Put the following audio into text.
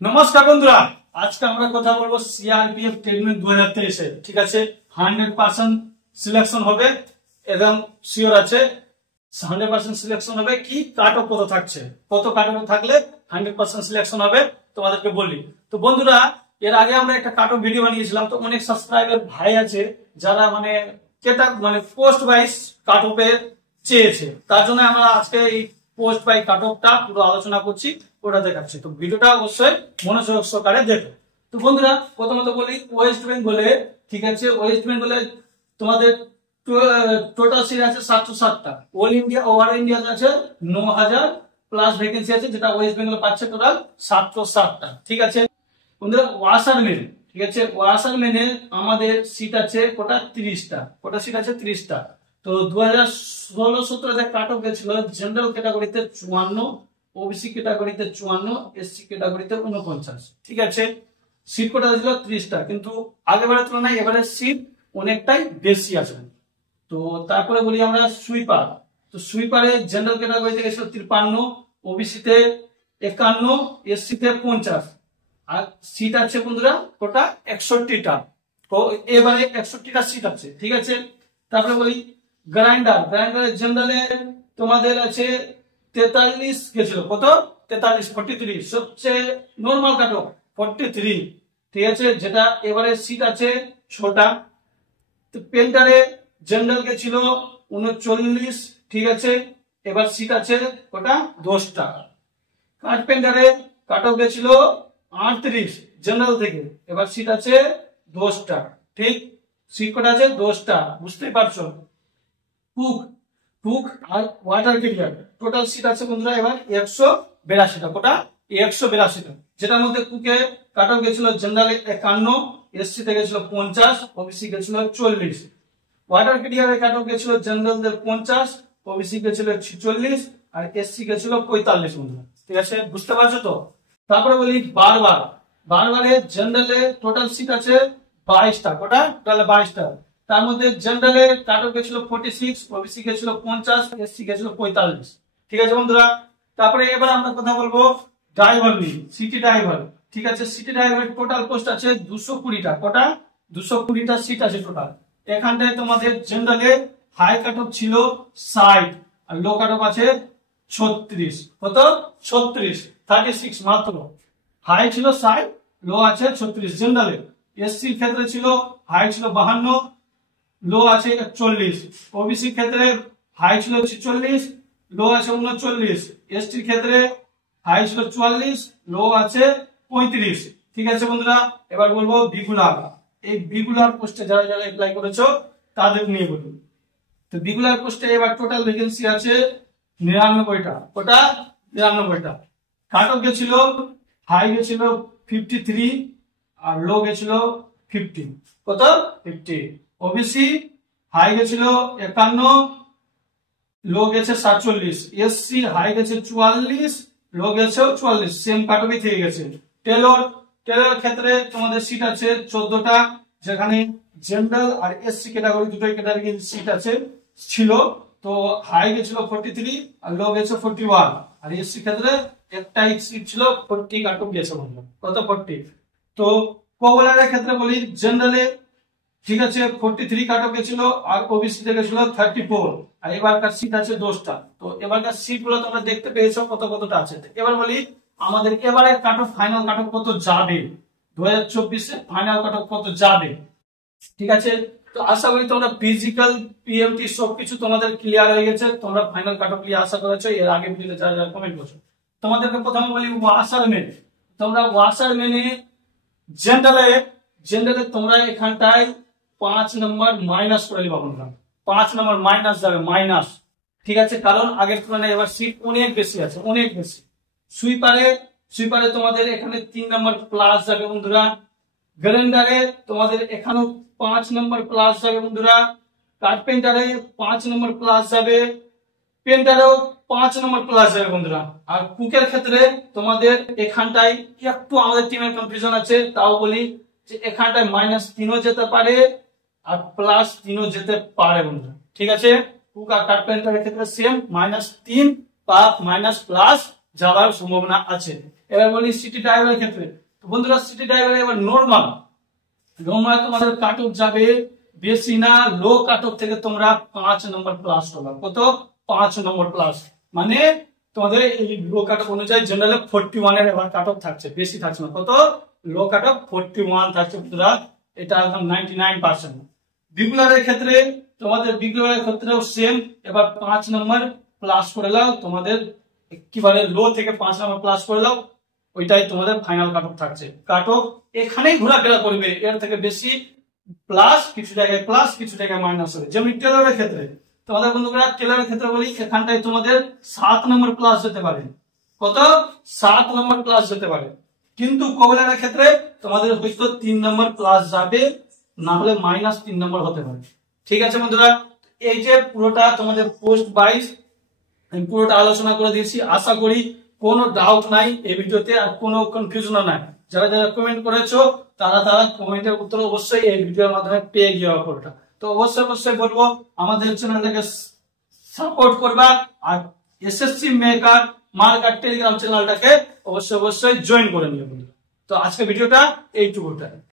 নমস্কার বন্ধুরা, আজকে আমরা কথা বলবো সিআরপিএফ ট্রেনিং 2023 এর। ঠিক আছে, 100% সিলেকশন হবে এবং শিওর আছে 100% সিলেকশন হবে। কি কাট অফ কত থাকছে, কত কাট অফ থাকলে 100% সিলেকশন হবে তোমাদেরকে বলি। তো বন্ধুরা, এর আগে আমরা একটা কাট অফ ভিডিও বানিয়েছিলাম, তো অনেক সাবস্ক্রাইবার ভাই আছে যারা পোস্ট ওয়াইজ কাট অফে চেয়েছে, তার জন্য আমরা আজকে এই পোস্ট বাই কাট অফটা পুরো আলোচনা করছি, ওটা দেখাচ্ছি। তো ভিডিওটা অবশ্যই মনোযোগ সহকারে দেখো। তো বন্ধুরা, প্রথমত বলি ওয়েস্ট বেঙ্গলে, ঠিক আছে, ওয়েস্ট বেঙ্গলে তোমাদের টোটাল সিট আছে 707টা। অল ইন্ডিয়া ওভার ইন্ডিয়া আছে 9000 প্লাস ভ্যাকেন্সি আছে, যেটা ওয়েস্ট বেঙ্গল পাচ্ছে টোটাল 707টা। ঠিক আছে বন্ধুরা, ওয়াসারম্যান, ঠিক আছে, ওয়াসারম্যানে আমাদের সিট আছে কোটা 30টা, কোটা সিট আছে 30টা। তো 2016-17 কাট অফ গেছিল জেনারেল ক্যাটাগরিতে 54, ওবিসি ক্যাটাগরিতে 54, এসসি ক্যাটাগরিতে 49। ঠিক আছে, সিট কোটা ছিল 30টা, কিন্তু আগেবারের তুলনায় এবারে সিট অনেকটাই বেশি আছে। তো তারপরে বলি আমরা সুইপার। তো সুইপারে জেনারেল ক্যাটাগরিতে গেছিল 53, ওবিসিতে 51, এসসিতে 50, আর সিট আছে বন্ধুরা কোটা 61টা। তো এবারে 61টা সিট আছে। ঠিক আছে, তারপরে বলি গ্রাইন্ডার। গ্রাইন্ডারের জেনারেলে তোমাদের আছে 43 গেছিল, কত 43, 43 সবচেয়ে নরমাল কাট অফ 43। ঠিক আছে, যেটা এবারে সিট আছে 6টা। তো পেন্টারে জেনারেল গেছিল 39, ঠিক আছে, এবার সিট আছে কটা 10টা। কার্পেন্টারে কাট অফ গেছিল 38 জেনারেল থেকে, এবার সিট আছে 10টা। ঠিক, সিট কটা আছে 10টা, বুঝতেই পারছো। কুক, কুক আর ওয়াটার ক্যারিয়ার টোটাল সিট আছে বন্ধুরা এবার 182টা, কোটা 182টা, যেটার মধ্যে কুকে কাট অফ গেছিল জেনারেল 51, এসসি তে গেছিল 50, ওবিসি গেছিল 40। ওয়াটার ক্যারিয়ারে কাট অফ গেছিল জেনারেলদের 50, ওবিসি গেছিল 46, আর এসসি গেছিল 45 বন্ধুরা। ঠিক আছে, বুঝতে পারছো তো। তারপরে বলি বারবার। বারবারে জেনারেলে টোটাল সিট আছে 22টা, কোটা টোটাল 22টা। তার মধ্যে জেনারেলে কাট অফ গেছিল 46, ওবিসি গেছিল 50, এসসি গেছিল 45। ঠিক আছে বন্ধুরা, তারপরে এবার আমরা কথা বলবো ড্রাইভার নিয়ে, সিটি ড্রাইভার। ঠিক আছে, সিটি ড্রাইভার টোটাল পোস্ট আছে 220টা, কোটা 220টা সিট আছে টোটাল। এখানটায় তোমাদের জেনারেলে হাই কাট অফ ছিল 60 আর লো কাট অফ আছে 36, কত 36, 36 মাত্র। হাই ছিল 60, লো আছে 36 জেনারেলে। এসসি ক্ষেত্রে ছিল হাই ছিল 52, লো আছে 41। ওবিসি ক্ষেত্রে হাই ছিল 46, লো আছে 39। এসটির ক্ষেত্রে হাই ছিল 44, লো আছে 35। ঠিক আছে বন্ধুরা, এবার বলবো বিগুলার। এই বিগুলার পোস্টে যারা যারা অ্যাপ্লাই করেছো তাদের নিয়ে বলবো। তো বিগুলার পোস্টে এবার টোটাল ভ্যাকেন্সি আছে 99টা, কোটা 99টা। কাট অফ গেছিল, হাই গেছিল 53 আর লো গেছিল 50, কত 50। ওবিসি হাই গেছিল 51, লো গেছে 47। এসসি হাই গেছে 44, লো গেছে 44, সেম কাট অফই থেকে গেছে। টেলর, টেলর ক্ষেত্রে তোমাদের সিট আছে 14টা, যেখানে জেনারেল আর এসসি ক্যাটাগরি দুটোই ক্যাটাগরি সিট আছে ছিল। তো হাই গেছিল 43 আর লো গেছে 41, আর এসসি ক্ষেত্রে একটাই সিট ছিল 40 কাট অফ গেছে বন্ধু, কত 40। তো কোবলারের ক্ষেত্রে বলি জেনারেলে, ঠিক আছে, 43 কাট অফ গেছিল আর ওবিসি তে গেছিল 34, আর এবারকার সিট আছে 10টা। তো এবারকার সিট গুলো তোমরা দেখতে পেয়েছো কত কতটা আছে। এবার বলি আমাদের এবারে cut off, final cut off কত যাবে 2024 এ, ফাইনাল কাট অফ কত যাবে। ঠিক আছে, তো আশা করি তোমরা ফিজিক্যাল পিএমটি সবকিছু তোমাদের ক্লিয়ার হয়ে গেছে, তোমরা ফাইনাল কাট অফ নিয়ে আশা করেছো। এর আগে ভিডিওতে যারা যারা কমেন্ট করছো, তোমাদেরকে প্রথমে বলি ওয়াসারম্যান। তোমরা ওয়াসারম্যানে জেনারেলে, জেনারেলে তোমরা এখানটায় 5 নম্বর মাইনাস করে নিবা বন্ধুরা, 5 নম্বর মাইনাস যাবে, মাইনাস। ঠিক আছে, কারণ আগের তুলনায় এবার সিট অনেক বেশি আছে, অনেক বেশি। সুইপারে, সুইপারে তোমাদের এখানে 3 নম্বর প্লাস যাবে বন্ধুরা। গ্রাইন্ডারে তোমাদের এখানেও 5 নম্বর প্লাস যাবে বন্ধুরা। কার্পেন্টারে 5 নম্বর প্লাস যাবে। পেন্টারেও 5 নম্বর প্লাস যাবে বন্ধুরা। আর কুকের ক্ষেত্রে তোমাদের এখানটায় একটু আমাদের টিমের কনফিউশন আছে, তাও বলি যে এখানটায় -3ও যেতে পারে আর +3ও যেতে পারে বন্ধুরা। ঠিক আছে, কুক আর কার্পেন্টারের ক্ষেত্রে সেম -3 বা প্লাস যাওয়ার সম্ভাবনা আছে। এবার বলি সিটি ড্রাইভারের ক্ষেত্রে। তো বন্ধুরা সিটি ড্রাইভারে এবার নরমাল তোমাদের কাট অফ যাবে বেশি না, লো কাট অফ থেকে তোমরা 5 নম্বর প্লাস করবে। কত? 5 নম্বর প্লাস। মানে তোমাদের এই লো কাট অফ অনুযায়ী জেনারেলে 41 এর এবার কাট অফ থাকছে, বেশি থাকছে না। কত? লো কাট অফ 41 থাকছে বন্ধুরা, এটা একদম 99%। বিগুলারের ক্ষেত্রে তোমাদের বিগুলারের ক্ষেত্রেও সেম, এবার 5 নম্বর প্লাস করে দাও, তোমাদের একেবারে লো থেকে 5 নম্বর প্লাস করে দাও, ওইটাই তোমাদের ফাইনাল কাট অফ থাকছে। কাট অফ এখানেই ঘোরাফেরা করবে, এর থেকে বেশি প্লাস, কিছু জায়গায় প্লাস, কিছু জায়গায় মাইনাস হবে। যেমন টেলরের ক্ষেত্রে তোমাদের বন্ধুরা, টেলরের ক্ষেত্রে বলি এখানটায় তোমাদের 7 নম্বর প্লাস যেতে পারে। কত? 7 নম্বর প্লাস যেতে পারে। কিন্তু কোবলারের ক্ষেত্রে তোমাদের হয়তো 3 নম্বর প্লাস যাবে, না হলে -3 নম্বর হতে পারে। ঠিক আছে বন্ধুরা, এই যে পুরোটা তোমাদের পোস্ট বাইজ আমি পুরোটা আলোচনা করে দিয়েছি। আশা করি কোনো ডাউট নাই এই ভিডিওতে, আর কোনো কনফিউশনও নাই। যারা যারা কমেন্ট করেছো তারা কমেন্টের উত্তর অবশ্যই এই ভিডিওর মাধ্যমে পেয়ে যাওয়া পুরোটা। তো অবশ্যই বলবো আমাদের চ্যানেলটাকে সাপোর্ট করবা, আর এসএসসি মেকার মার্কার টেলিগ্রাম চ্যানেলটাকে অবশ্যই জয়েন করে নিও বন্ধুরা। তো আজকে ভিডিওটা এইটুকুটাই।